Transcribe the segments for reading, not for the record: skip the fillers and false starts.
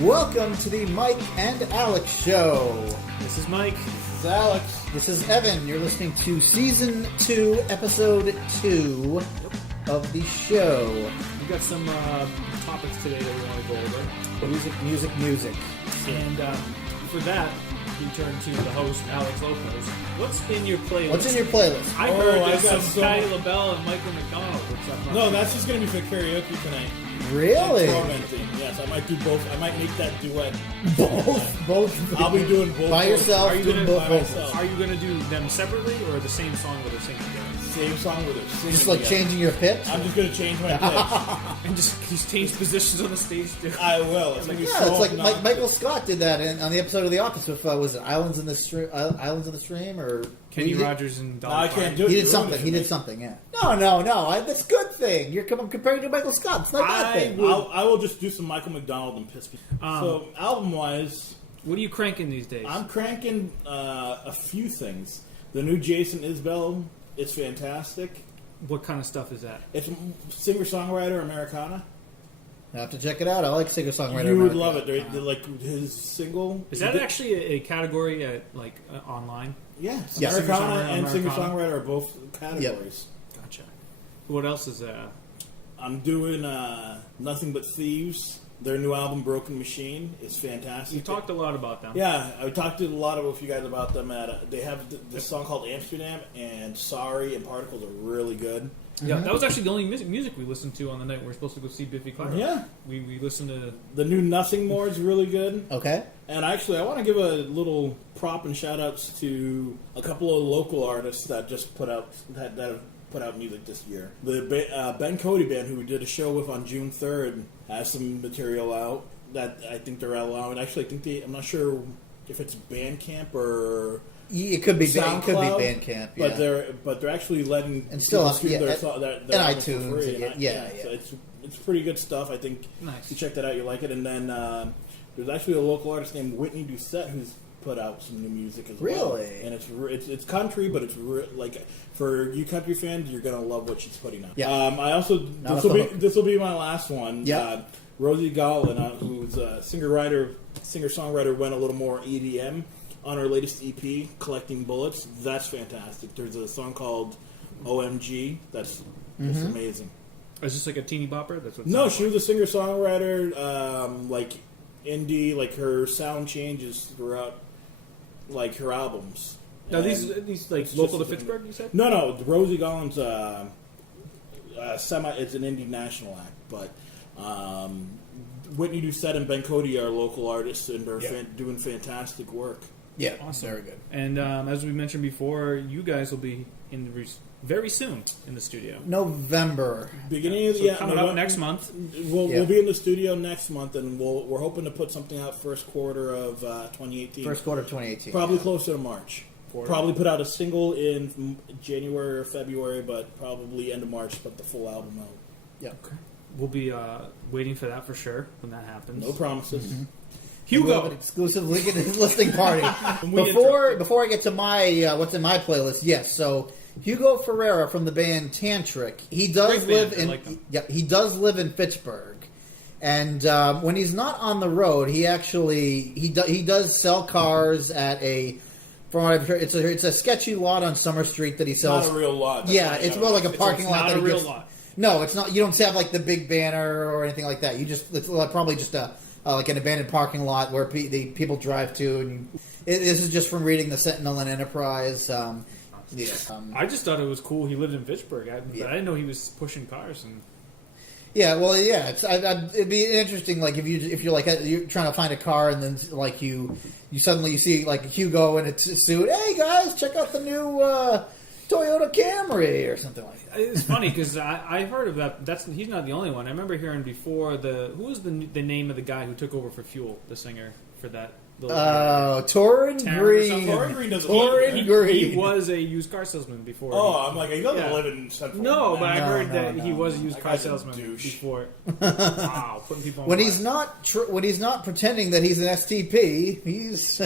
Welcome to the Mike and Alex Show. This is Mike. This is Alex. This is Evan. You're listening to Season 2, Episode 2 of the show. We've got some topics today that we want to go over. Music. And for that, we turn to the host, Alex Lopez. What's in your playlist? What's in your playlist? I heard I've there's got some Patti LaBelle and Michael McDonald. Which I'm not No, sure. that's just going to be for karaoke tonight. Really? Tormenting. Yes, I might do both. I might make that duet. Both. I'll be doing both. By yourself, Are you doing gonna- both by vocals. myself. Are you going to do them separately or the same song with her singing together? Same song with it. Singing Just like together. changing your pitch? I'm just going to change my pitch. And just change positions on the stage too. I will. It's going to be Yeah, so it's like obnoxious. Michael Scott did that on the episode of The Office with, was it Islands in the Stream? Or Kenny he did- Rogers and Dolly No, I Parton. can't do it. He You did ruined something. it He for did me. something, yeah. No. That's a good thing. You're comparing to Michael Scott. It's not a bad thing. I will just do some Michael McDonald and piss people. So, album-wise, What are you cranking these days? I'm cranking a few things. The new Jason Isbell is fantastic. What kind of stuff is that? It's singer-songwriter Americana. I have to check it out. I like singer-songwriter. You would America. love it. They're like his single. Is that actually a category at online? Yeah, Yeah. Americana Singer-songwriter, and Americana. singer-songwriter are both categories. Gotcha. What else is I'm doing Nothing But Thieves. Their new album, Broken Machine, is fantastic. You talked a lot about them. Yeah, I talked to a lot of you guys about them. They have this song called Amsterdam, and Sorry and Particles are really good. Yeah, that was actually the only music we listened to on the night we were supposed to go see Biffy Clyro. Yeah. We listened to... The new Nothing More is really good. Okay. And actually, I want to give a little prop and shout-outs to a couple of local artists that just put out that have put out music this year. The Ben Cody Band, who we did a show with on June 3rd, has some material out that I think they're allowing. Actually, I think I'm not sure if it's Bandcamp or It could be SoundCloud, Bandcamp, yeah. but they're actually letting And still, people stream yeah, their and albums for iTunes, free. yeah. So it's pretty good stuff. I think Nice. if you check that out, you like it. And then there's actually a local artist named Whitney Doucette who's put out some new music as well. Really? And it's country, but it's like for you country fans, you're gonna love what she's putting out. Yeah. I also Not off the hook. this will be my last one. Yeah. Rosie Gollin, who's a singer-songwriter, went a little more EDM on her latest EP, Collecting Bullets. That's fantastic. There's a song called OMG that's just amazing. Is this like a teeny bopper? That's what it No, sounds she like. was a singer-songwriter, like indie, like her sound changes throughout like her albums. Now, And these like it's local to just- Pittsburgh, you said? No, Rosie Gollin's it's an indie national act, but Whitney Doucette and Ben Cody are local artists, and they're doing fantastic work. Yeah, Awesome. very good. And as we mentioned before, you guys will be very soon in the studio. November. Beginning of So coming up November- next month. We'll be in the studio next month, and we're hoping to put something out first quarter of 2018. First quarter of 2018. Probably yeah. closer to March. Quarter. Probably put out a single in January or February, but probably end of March, put the full album out. Yeah. We'll be waiting for that for sure when that happens. No promises. We'll have Hugo! an exclusive link in his listening party. We Before I get to my what's in my playlist, yes. So Hugo Ferreira from the band Tantric, he does Great live band. I in like them. he does live in Fitchburg, and when he's not on the road, he actually he does sell cars at a. From what I've heard, it's a sketchy lot on Summer Street that he sells. Not a real lot. That's Yeah, why it's I more don't- like a parking lot. not that a he real gets- lot. No, it's not. You don't have like the big banner or anything like that. It's probably just a like an abandoned parking lot where the people drive to. And this is just from reading the Sentinel and Enterprise. I just thought it was cool he lived in Fitchburg, but I didn't know he was pushing cars. And Yeah, well, yeah. It'd be interesting, like if you're like you're trying to find a car, and then like you suddenly you see like Hugo in a suit. Hey guys, check out the new Toyota Camry or something like that. it's funny because I heard of that. He's not the only one. I remember hearing before who was the name of the guy who took over for Fuel, the singer for that. Torrin Town or Green. something. Torrin Green doesn't Torrin live Green. He was a used car salesman before. Oh, I'm like, he doesn't Yeah. live in Central. No, but I No, heard no, that no. he was a used That car guy's a salesman douche. before. Wow, putting people on When blast. he's not pretending that he's an STP, he's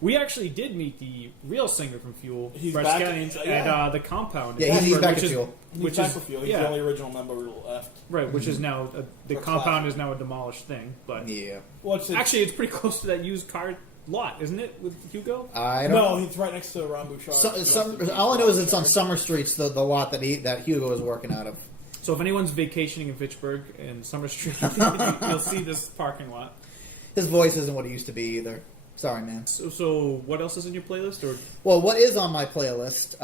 We actually did meet the real singer from Fuel, He's Brett back Scallions, yeah. at the Compound. Yeah, he's Pittsburgh, back which at is- Fuel. He's Which back is for Fuel. He's yeah, the only original member left. right. Which is now the The Compound classic. is now a demolished thing. But Yeah. Well, it's actually, it's pretty close to that used car lot, isn't it? With Hugo. I don't no, he's right next to Ron Bouchard. all I know is it's on Summer Street's the lot that Hugo is working out of. So if anyone's vacationing in Fitchburg and Summer Street, you'll see this parking lot. His voice isn't what it used to be either. Sorry, man. So what else is in your playlist? Or Well, what is on my playlist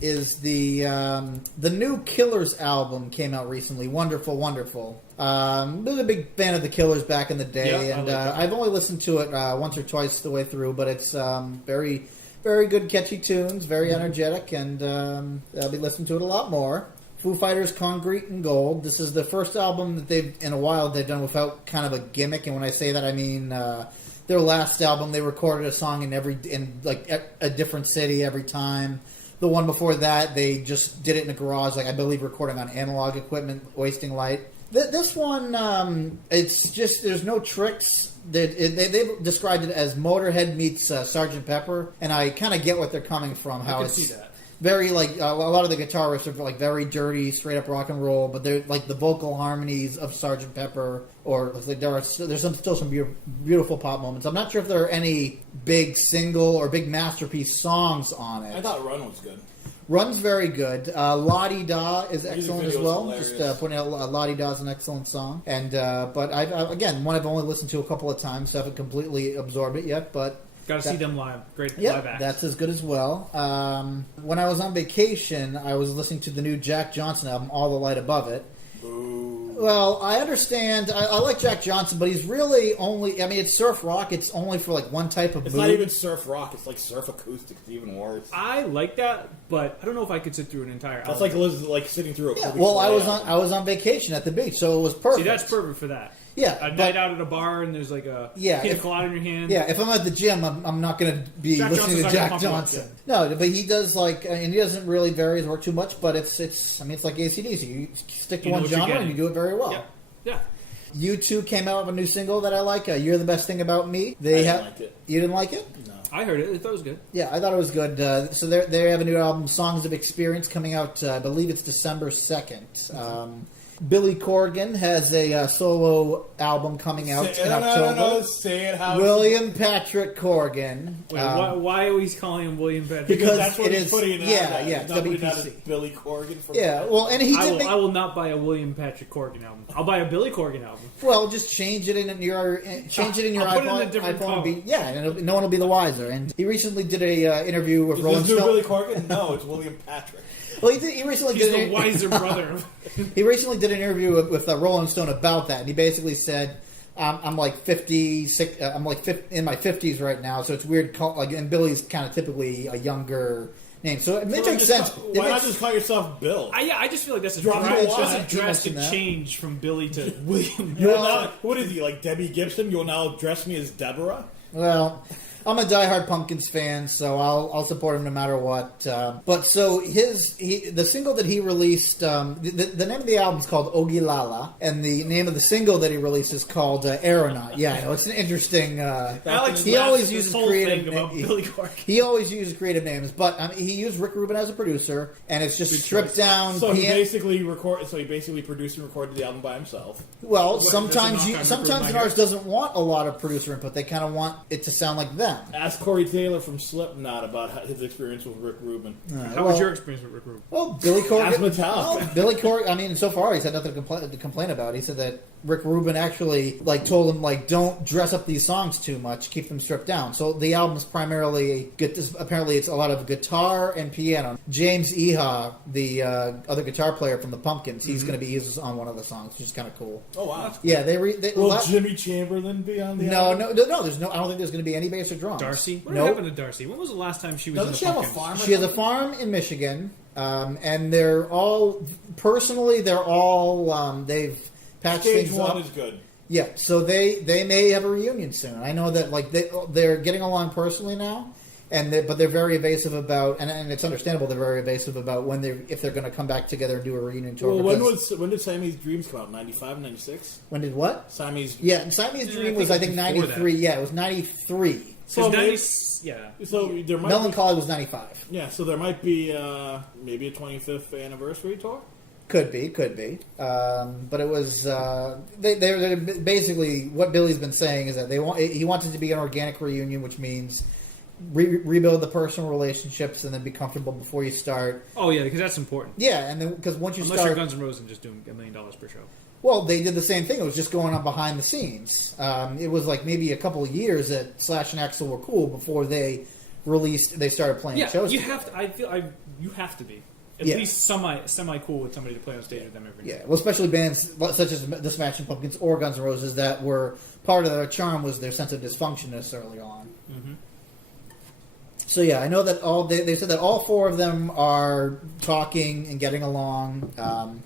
is the new Killers album came out recently. Wonderful, wonderful. I was a big fan of the Killers back in the day, Yeah, I and like that. I've only listened to it once or twice the way through, but it's very, very good, catchy tunes, very energetic, and I'll be listening to it a lot more. Foo Fighters, Concrete and Gold. This is the first album that they've done without kind of a gimmick, and when I say that, I mean their last album they recorded a song in a different city every time. The one before that they just did it in a garage, I believe recording on analog equipment, wasting light. This one, it's just there's no tricks. They described it as Motorhead meets Sgt. Pepper, and I kind of get what they're coming from. How I can it's see that. very a lot of the guitar riffs are very dirty, straight up rock and roll, but they're like the vocal harmonies of Sgt. Pepper, or there's still some beautiful pop moments. I'm not sure if there are any big single or big masterpiece songs on it. I thought Run was good. Run's very good. La Di Da is excellent as video is well. hilarious. Just pointing out, La Di Da is an excellent song. And but one I've only listened to a couple of times, so I haven't completely absorbed it yet. But Got to see them live. Great yeah, live act. that's as good as well. When I was on vacation, I was listening to the new Jack Johnson album, All the Light Above It. Boo. Well, I understand. I like Jack Johnson, but he's really only... I mean, it's surf rock. It's only for, one type of It's mood. not even surf rock. It's like surf acoustic. It's even worse. I like that, but I don't know if I could sit through an entire album. That's like sitting through a. Yeah, Kobe well, I Bryant was album. on vacation at the beach, so it was perfect. See, that's perfect for that. Yeah, A but- night out at a bar and there's a Yeah, pina if- colada in your hand. Yeah, if I'm at the gym, I'm not going to be Jack listening Johnson's to not Jack gonna pump you up, Johnson. No, but he does and he doesn't really vary his work too much. But it's like AC/DC. You stick to You know one what you're genre and getting. you do it very well. Yeah. Yeah. U2 came out with a new single that I like. You're the Best Thing About Me. I didn't like it. You didn't like it? No. I heard it. I thought it was good. Yeah, I thought it was good. So they have a new album, Songs of Experience, coming out. I believe it's December 2nd. Billy Corgan has a solo album coming out in October. No, say it how. William Patrick Corgan. Wait, why are we calling him William Patrick? Because That's what it he's is- putting it yeah, out as. yeah, He's not putting it out WPC. as Billy Corgan. From Yeah, well, and he I did will, make... I will not buy a William Patrick Corgan album. I'll buy a Billy Corgan album. Well, just change it in your I'll put it in a different iPhone. color. And no one will be the wiser. And he recently did a interview with Is Rolling this new Stone. Billy Corgan? No, it's William Patrick. Well, he recently He's did the wiser brother. He recently did an interview with Rolling Stone about that, and he basically said, "I'm like 56. I'm like in my 50s right now, so it's weird. And Billy's kind of typically a younger name, so it makes sense. Why not just call yourself Bill? I just feel like that's a Drop drastic, the line. that's a He drastic mentioned that. change from Billy to William. You'll Well- now, what is he, like Debbie Gibson? You'll now address me as Deborah? Well, I'm a diehard Pumpkins fan, so I'll support him no matter what. But so the single that he released, the name of the album is called Ogilala, and the name of the single that he released is called Aeronaut. Yeah, I know, it's an interesting. Alex he always laughs uses this whole creative thing about Billy Corgan. He always uses creative names, but he used Rick Rubin as a producer, and it's just stripped down. So he piano- basically produced and recorded the album by himself. Well, What, sometimes does it knock on sometimes Rick an Rubin artist doesn't want a lot of producer input. They kind of want it to sound like them. Ask Corey Taylor from Slipknot about his experience with Rick Rubin. How was your experience with Rick Rubin? Well, Billy Corgan. Ask Metallica. Well, Billy Corgan. I mean, so far he's had nothing to complain about. He said that Rick Rubin actually told him don't dress up these songs too much, keep them stripped down. So the album's primarily apparently it's a lot of guitar and piano. James Iha, the other guitar player from the Pumpkins, he's going to be used on one of the songs, which is kind of cool. Oh, wow. Yeah, Will Jimmy Chamberlain be on the No, album? no. There's no. I don't think there's going to be any bass or drums. Darcy? What Nope. happened to Darcy? When was the last time she was Doesn't in the she have a Pumpkins? farm? She has a farm in Michigan, and they're all they've patched Stage things one up. is good. Yeah, so they may have a reunion soon. I know that they're getting along personally now, but they're very evasive about, and it's understandable they're very evasive about if they're going to come back together and do a reunion tour. Well, because- when did Siamese Dreams come out? 95, 96? when did what? Siamese. Yeah, and Siamese Yeah, Dream I was think I think before 93. that. Yeah, it was 93. So His maybe, 90s, yeah. so there might Melancholy was 95. be, yeah. So there might be maybe a 25th anniversary tour. Could be. But it was they're basically what Billy's been saying is that he wants it to be an organic reunion, which means rebuild the personal relationships and then be comfortable before you start. Oh yeah, because that's important. Yeah, and then because once you Unless start, you're Guns N' Roses and just doing $1 million per show. well, they did the same thing. It was just going on behind the scenes. It was like maybe a couple of years that Slash and Axl were cool before they started playing Yeah, shows. you together. have to. I feel you have to be at Yeah. least semi cool with somebody to play on stage with them every night. Yeah, well, especially bands such as the Smashing Pumpkins or Guns N' Roses that were part of their charm was their sense of dysfunctionness early on. Mm-hmm. So yeah, I know that they said that all four of them are talking and getting along. And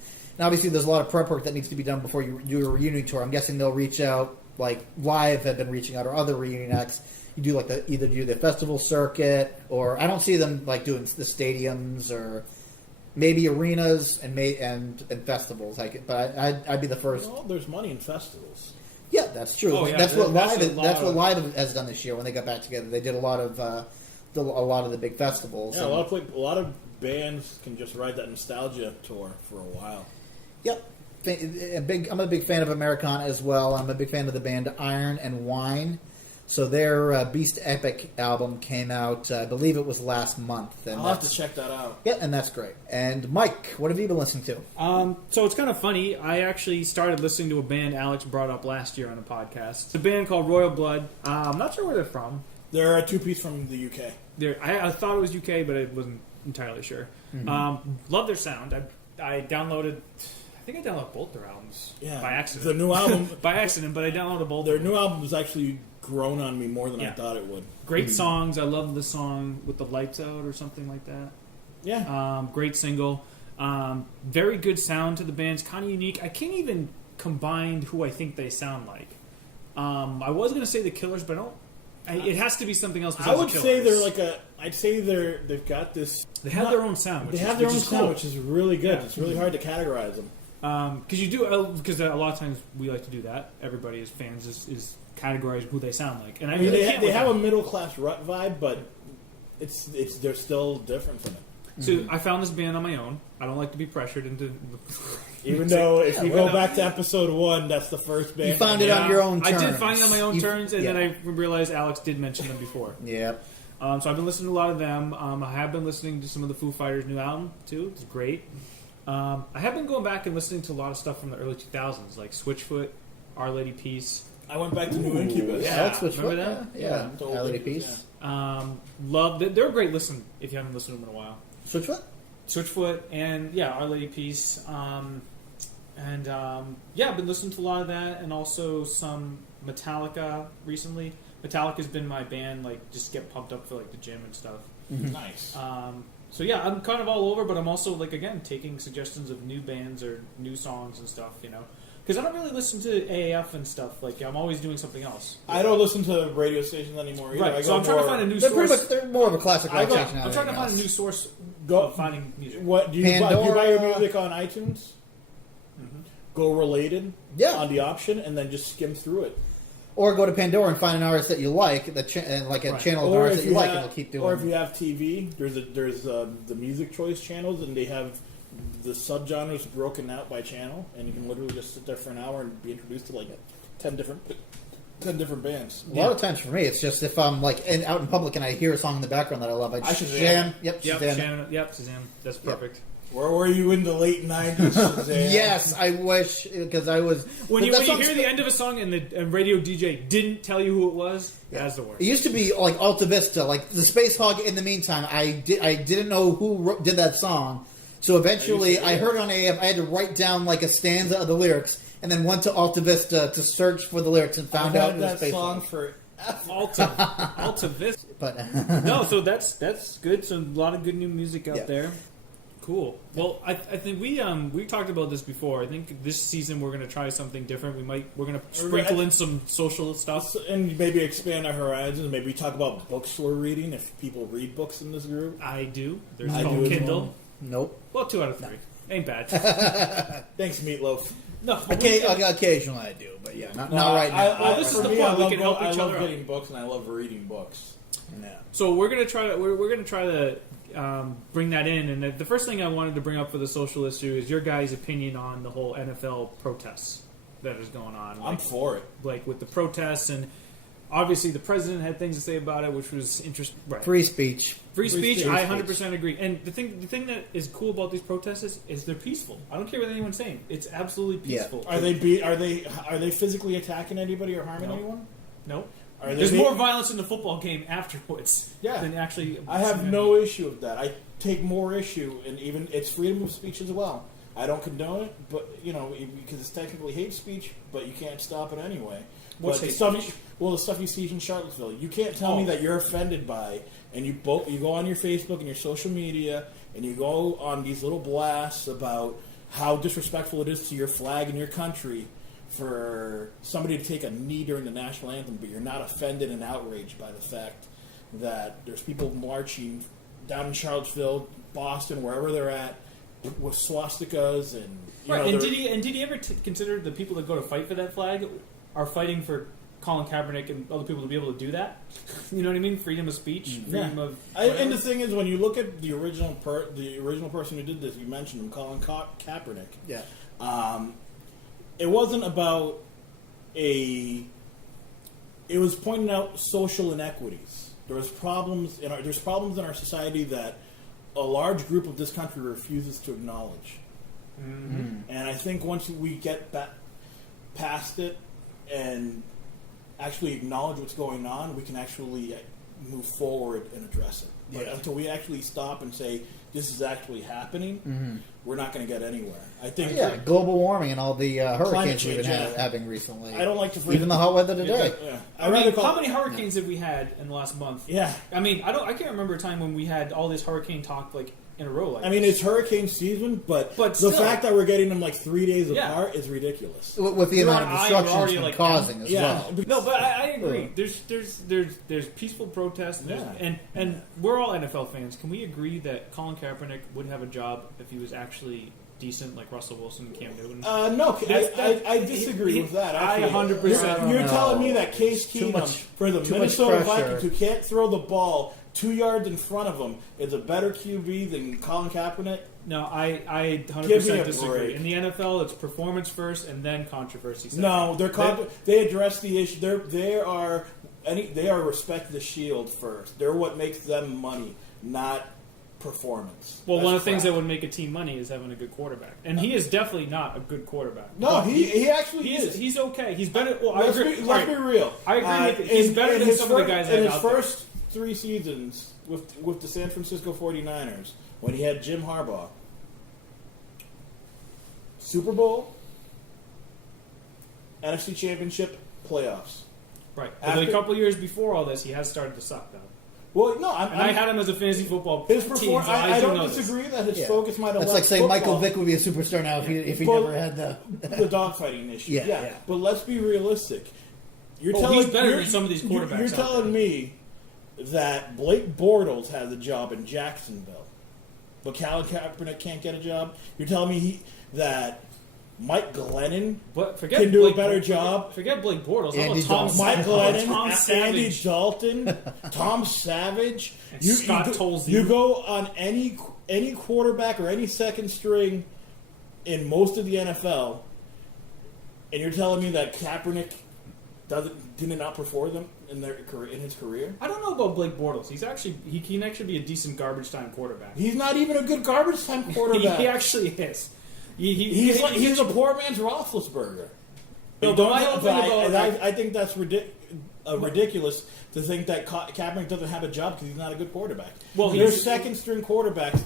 obviously, there's a lot of prep work that needs to be done before you do a reunion tour. I'm guessing they'll reach out, like Live have been reaching out, or other reunion acts. You do like either do the festival circuit, or I don't see them like doing the stadiums or maybe arenas and festivals. But I'd be the first. Well, there's money in festivals. Yeah, that's true. Oh, yeah, that's what that's Live. a lot That's what of- Live has done this year when they got back together. They did a lot of the big festivals. Yeah, and- a lot of bands can just ride that nostalgia tour for a while. Yep. I'm a big fan of Americana as well. I'm a big fan of the band Iron and Wine. So their Beast Epic album came out, I believe it was last month. And I'll have to check that out. Yeah, and that's great. And Mike, what have you been listening to? So it's kind of funny. I actually started listening to a band Alex brought up last year on a podcast. It's a band called Royal Blood. I'm not sure where they're from. They're a two-piece from the UK. I thought it was UK, but I wasn't entirely sure. Love their sound. I downloaded. I think I downloaded both their albums by accident. The new album, by accident, but I downloaded both. their new album has actually grown on me more than I Yeah. thought it would. Great songs. I love the song with the lights out or something like that. Yeah. Great single. Very good sound to the band. It's kind of unique. I can't even combine who I think they sound like. I was going to say the Killers, but I don't. It has to be something else. I besides would the say Killers. they're like a. I'd say they've got this. They have their own sound. They have their own is sound, cool. which is really good. Yeah. It's really hard to categorize them. Because you do, because a lot of times we like to do that. Everybody as fans is categorize who they sound like, and I I mean, really they, can't they with have a that. middle class rut vibe, but it's they're still different from it. So I found this band on my own. I don't like to be pressured into. Even though if Yeah, you well, go back to episode 1, that's the first band. You found it on your own I terms. did find it on my own You- terms, and then yeah. I realized Alex did mention them before. Yep. So I've been listening to a lot of them. I have been listening to some of the Foo Fighters' new album too. It's great. I have been going back and listening to a lot of stuff from the early 2000s, like Switchfoot, Our Lady Peace. I went back to New Incubus. Yeah. That's what's remember what? that? Yeah. Yeah, Our Lady totally. Peace. Love. They're a great listen if you haven't listened to them in a while. Switch what? Switchfoot and Our Lady Peace. I've been listening to a lot of that, and also some Metallica recently. Metallica's been my band, like just get pumped up for like the gym and stuff. Nice. I'm kind of all over, but I'm also like again taking suggestions of new bands or new songs and stuff, because I don't really listen to AAF and stuff. Like I'm always doing something else. I don't listen to radio stations anymore either. I Right, go so I'm trying to more- find a new They're pretty source. much they're more of a classic rock I got- station now I'm trying to than find a anything new source Go- of finding music. What do you buy? Do you buy your Pandora. music on iTunes? Go related. Yeah. On the option, and then just skim through it. Or go to Pandora and find an artist that you like, and like a Right. channel of an Or artist if that you you like, have, and they'll keep doing. or if you have TV, there's the music choice channels, and they have the subgenres broken out by channel, and you can literally just sit there for an hour and be introduced to like 10 different bands. A lot of times for me, it's just if I'm like out in public and I hear a song in the background that I love, I I just Shazam. Shazam. Yep, Yep, Shazam. Shazam. That's perfect. Where were you in the late 90s? Shazam? Yes, I wish because I was When you that hear song's- the end of a song and the radio DJ didn't tell you who it was, that's the It worst. used to be like Alta Vista, like the Space Hog. In the meantime, I didn't know who did that song, so eventually I heard it on AF. I had to write down like a stanza of the lyrics, and then went to Alta Vista to search for the lyrics and I've found out had it was that Space song Hog. for Alta Vista. But No, so that's good. So a lot of good new music out Yeah. there. Cool. Well, I think we talked about this before. I think this season we're going to try something different. We're going to sprinkle in some social stuff. and maybe expand our horizons. Maybe talk about books we're reading if people read books in this group. I do. There's I called do as Kindle. well. nope. Well, 2 out of 3. Ain't bad. Thanks, Meatloaf. No, but we Okay, can- occasionally I do, but yeah, not No, right now. Well, this is for the me, point. I We love can help I each love other out. getting books, and I love reading books. Yeah. So we're gonna try to bring that in, and the first thing I wanted to bring up for the social issue is your guys' opinion on the whole NFL protests that is going on. I'm for it. like with the protests, and obviously the president had things to say about it, which was interesting. Right. Free speech. Free speech, speech. I 100% agree. And the thing that is cool about these protests is they're peaceful. I don't care what anyone's saying. It's absolutely Yeah. peaceful. Are they physically attacking anybody or harming No. anyone? No. Are they There's being- more violence in the football game afterwards Yeah. than actually. I have no issue with that. I take more issue, and even it's freedom of speech as well. I don't condone it, but because it's technically hate speech, but you can't stop it anyway. What's But the hate stuff, speech? well, the stuff you see in Charlottesville, you can't tell me Oh. that you're offended by, and you go on your Facebook and your social media, and you go on these little blasts about how disrespectful it is to your flag and your country for somebody to take a knee during the national anthem, but you're not offended and outraged by the fact that there's people marching down in Charlottesville, Boston, wherever they're at, with swastikas and Right. know, And they're- did he ever consider the people that go to fight for that flag are fighting for Colin Kaepernick and other people to be able to do that? You know what I mean? Freedom of speech, freedom of. And the thing is, when you look at the original person who did this, you mentioned him, Colin Kaepernick. Yeah. It wasn't about it was pointing out social inequities. There's problems in our society that a large group of this country refuses to acknowledge. And I think once we get past it and actually acknowledge what's going on, we can actually move forward and address it. But Yeah. until we actually stop and say, this is actually happening, we're not going to get anywhere. I think Yeah, global warming and all the hurricanes we've been change, yeah. having recently. I don't like to Even the hot weather today. Yeah. I mean, how many hurricanes have we had in the last month? Yeah. I mean, I can't remember a time when we had all this hurricane talk like in a row. Like I mean, this. it's hurricane season, but But the still. fact that we're getting them like 3 days Yeah. apart is ridiculous. With the You're amount on of eye, destruction you're already, it's been like, causing as Yeah. well. No, but I agree. Yeah. There's peaceful protests, Yeah. and we're all NFL fans. Can we agree that Colin Kaepernick would have a job if he was actually decent, like Russell Wilson and Cam Newton? No, That's- I disagree with that. I Actually. 100% You're No. telling me that Case Too Keenum much- for the too much Minnesota pressure. Vikings, who can't throw the ball 2 yards in front of him, is a better QB than Colin Kaepernick? No, I Give me 100% a disagree. break. In the NFL, it's performance first and then controversy second. No, they address the issue. They are respect the shield first. They're what makes them money, not performance. Well, That's one of the things crap. that would make a team money is having a good quarterback, and he is definitely not a good quarterback. No, But he actually is. He's okay. He's better. Well, I Let's agree. be, All let's right. be real. I agree with it. He's better than some of the guys I in had his out there. first 3 seasons with the San Francisco 49ers when he had Jim Harbaugh. Super Bowl, NFC Championship, playoffs. Right. But After- a couple years before all this, he has started to suck, though. Well, no, And I had him as a fantasy football his team. performance. So I do don't know this. disagree that his Yeah. focus might have. That's left like saying Michael football. Vick would be a superstar now if he But- never had the. the dogfighting issue. Yeah, Yeah, yeah. but let's be realistic. You're Oh, telling he's better you're- than some of these you're- quarterbacks You're out telling there. me that Blake Bortles has a job in Jacksonville, but Colin Kaepernick can't get a job. You're telling me that Mike Glennon But forget can do a Blake- better job. Forget Blake Bortles. How Andy about Tom, Dalton. Mike How about Glennon, Tom Andy Savage? Dalton, Tom Savage. And Scott go, Tolzien. you go on any quarterback or any second string in most of the NFL, and you're telling me that Kaepernick didn't outperform them in his career? I don't know about Blake Bortles. He can actually be a decent garbage time quarterback. He's not even a good garbage time quarterback. He actually is. He's a poor man's Roethlisberger. No, Don't but my whole thing about- I think that's ridiculous to think that Kaepernick doesn't have a job because he's not a good quarterback. Well, there's he's- second string quarterbacks.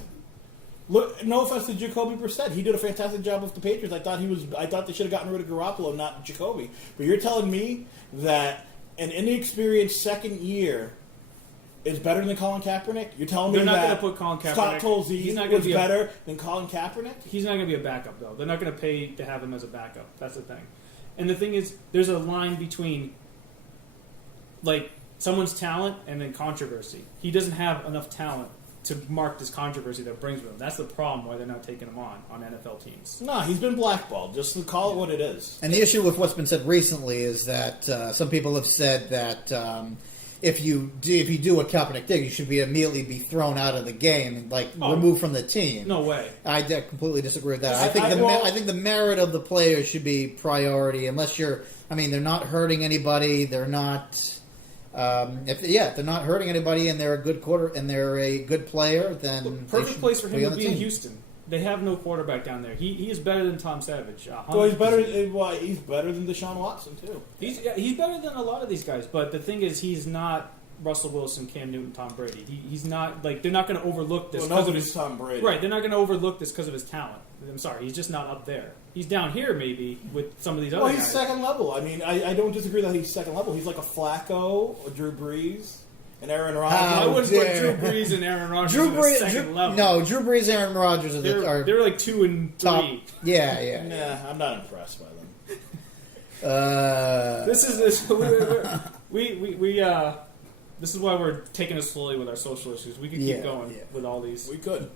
Look, no offense to Jacoby Brissett, he did a fantastic job with the Patriots. I thought they should have gotten rid of Garoppolo, not Jacoby. But you're telling me that an inexperienced second year is better than Colin Kaepernick? You're telling me They're not that gonna put Colin Scott Kaepernick- he's not Tolzien gonna was be a- better than Colin Kaepernick? He's not going to be a backup, though. They're not going to pay to have him as a backup. That's the thing. And the thing is, there's a line between, like, someone's talent and then controversy. He doesn't have enough talent to mark this controversy that brings with him. That's the problem why they're not taking him on NFL teams. No, he's been blackballed. Just call it what it is. And the issue with what's been said recently is that some people have said that if you do what Kaepernick did, you should immediately be thrown out of the game and removed from the team. No way. I completely disagree with that. I I think the merit of the players should be priority. Unless they're not hurting anybody. They're not. If they're not hurting anybody and they're a good they're a good player, then Perfect place for him be to on the be in team. Houston. They have no quarterback down there. He is better than Tom Savage. Well, he's 100%. better. He's better than Deshaun Watson too. He's better than a lot of these guys. But the thing is, he's not Russell Wilson, Cam Newton, Tom Brady. He's not they're not going to overlook this. Well, because of nobody's his, Tom Brady. Right, they're not going to overlook this because of his talent. I'm sorry, he's just not up there. He's down here maybe with some of these other Well, guys. he's second level. I mean, I don't disagree that he's second level. He's like a Flacco, a Drew Brees, and Aaron Rodgers. I wouldn't put dare. Drew Brees and Aaron Rodgers Drew on the Brees, second level. no, Drew Brees, Aaron Rodgers are They're like 2 and 3. top. Yeah. Nah, I'm not impressed by them. This is this is why we're taking it slowly with our social issues. We could keep going with all these. We could.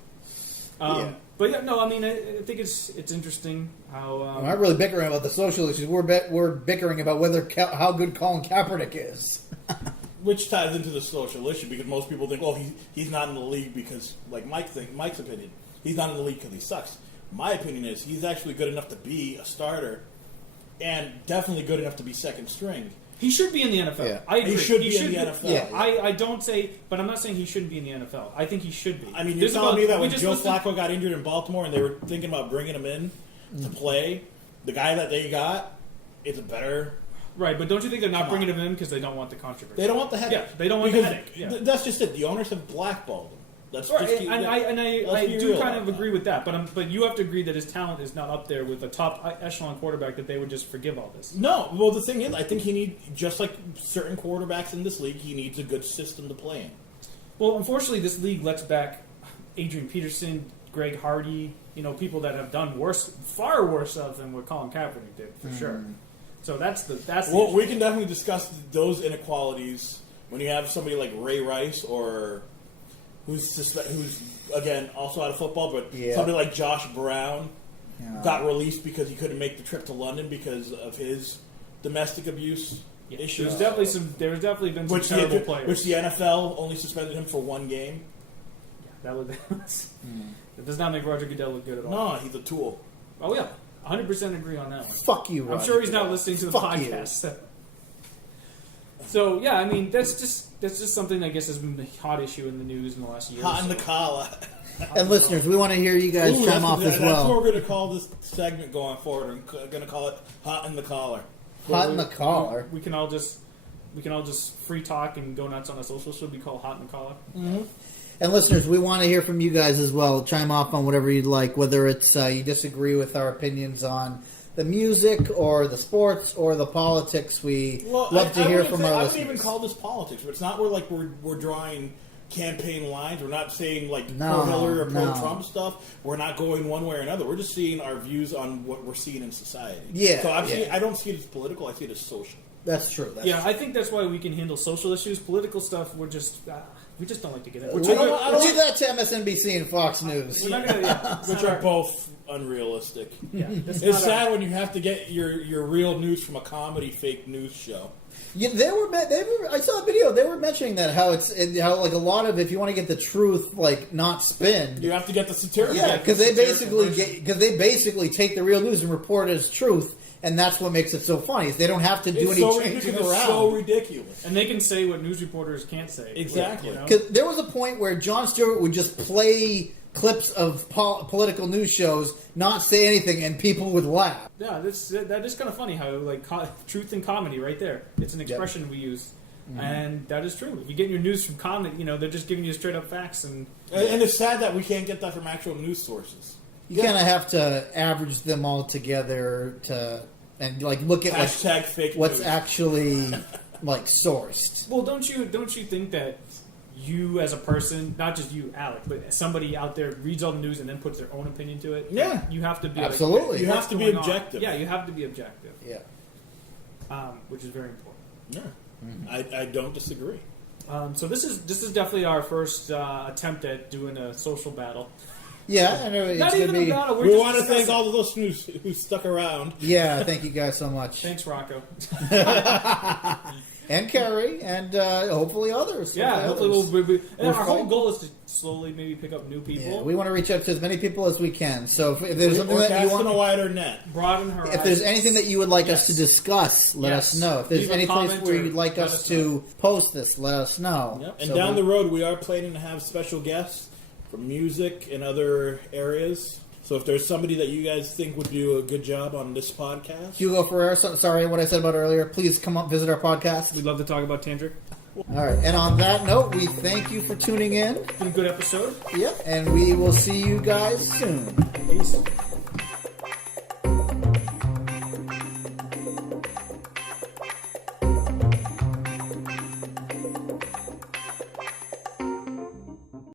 But yeah, no, I mean, I think it's interesting how. We're not really bickering about the social issues. We're bickering about how good Colin Kaepernick is. Which ties into the social issue because most people think, oh, he's not in the league because, like Mike's opinion, he's not in the league because he sucks. My opinion is he's actually good enough to be a starter and definitely good enough to be second string. He should be in the NFL. Yeah. I agree. He should be in the NFL. Yeah. I don't say, but I'm not saying he shouldn't be in the NFL. I think he should be. I mean, you're This telling about- me that we when just Joe listened- Flacco got injured in Baltimore and they were thinking about bringing him in to play, the guy that they got is a better... Right, but don't you think they're not Come bringing on. him in because they don't want the controversy? They don't want the headache. Yeah, they don't want the Because headache. Yeah. That's just it. The owners have blackballed him. Let's Right, just keep, and I let's be do real kind about of that. agree with that, but you have to agree that his talent is not up there with a top echelon quarterback that they would just forgive all this. No, well, the thing is, I think he needs, just like certain quarterbacks in this league, he needs a good system to play in. Well, unfortunately, this league lets back Adrian Peterson, Greg Hardy, people that have done worse, far worse stuff than what Colin Kaepernick did, for sure. So that's the Well, issue. we can definitely discuss those inequalities when you have somebody like Ray Rice or who's again also out of football, but somebody like Josh Brown got released because he couldn't make the trip to London because of his domestic abuse issues. There's definitely been some terrible players. Which the NFL only suspended him for one game. That does not make Roger Goodell look good at all. No, he's a tool. Oh yeah, 100% agree on that one. Fuck you, Roger. I'm sure he's not listening to the Fuck you. podcast. So yeah, I mean that's just something I guess has been a hot issue in the news in the last year. Hot or in so. the collar. And listeners, we want to hear you guys chime off as That's what well. we're going to call this segment going forward. We're going to call it Hot in the Collar. Hot in the collar. We can all just free talk and go nuts on a social show. We call Hot in the Collar. And listeners, we want to hear from you guys as well. Chime off on whatever you'd like, whether it's you disagree with our opinions on the music or the sports or the politics. We love to hear from our I listeners. wouldn't even call this politics. But it's not we're drawing campaign lines. We're not saying like No, pro Hillary or pro no. Trump stuff. We're not going one way or another. We're just seeing our views on what we're seeing in society. Yeah, So yeah. I don't see it as political. I see it as social. That's true. That's Yeah, I think that's why we can handle social issues. Political stuff, we just don't like to get into. true. Leave that to MSNBC and Fox News. We're not gonna, yeah, it's Which not are our- both unrealistic. Yeah, that's It's not our- sad when you have to get your real news from a comedy fake news show. Yeah, I saw a video. They were mentioning that how like a lot of if you want to get the truth, like not spin. You have to get the satirical. Yeah, because they basically take the real news and report it as truth, and that's what makes it so funny. Is they don't have to do any changing It's around. so ridiculous. and they can say what news reporters can't say. Exactly. You know? Because there was a point where Jon Stewart would just play clips of political news shows, not say anything, and people would laugh. Yeah, that is kind of funny how like truth and comedy right there. It's an expression we use, and that is true. If you get your news from comedy, they're just giving you straight up facts. And it's sad that we can't get that from actual news sources. You kind of have to average them all together and like look at like Hashtag fake what's news. actually like sourced. well, don't you think that you as a person, not just you, Alec, but somebody out there reads all the news and then puts their own opinion to it? Yeah. You have to be Absolutely. Like, You have what's to be going on? objective. Yeah, you have to be objective. Yeah. Which is very important. Yeah. I don't disagree. So this is definitely our first attempt at doing a social battle. Yeah, I know it's Not gonna even be. a battle. We're We just want to thank discussing. all of those who stuck around. Yeah, thank you guys so much. Thanks, Rocco. And Carrie, and hopefully others. Yeah, hopefully we'll. And We're our whole fighting. goal is to slowly maybe pick up new people, Yeah, we want to reach out to as many people as we can. So if there's something Or that you casting a want, wider net. broaden horizons. if there's anything that you would like us to Yes. discuss, let Yes. us know. If there's Leave a any place comment where or you'd like let us us to post this, let us know. Yep. And So down we- the road, we are planning to have special guests from music and other areas. So if there's somebody that you guys think would do a good job on this podcast, Hugo Ferrer, sorry what I said about earlier. Please come up, visit our podcast. We'd love to talk about Tandrick. All right, and on that note, we thank you for tuning in. It's been a good episode. Yep, and we will see you guys soon. Peace.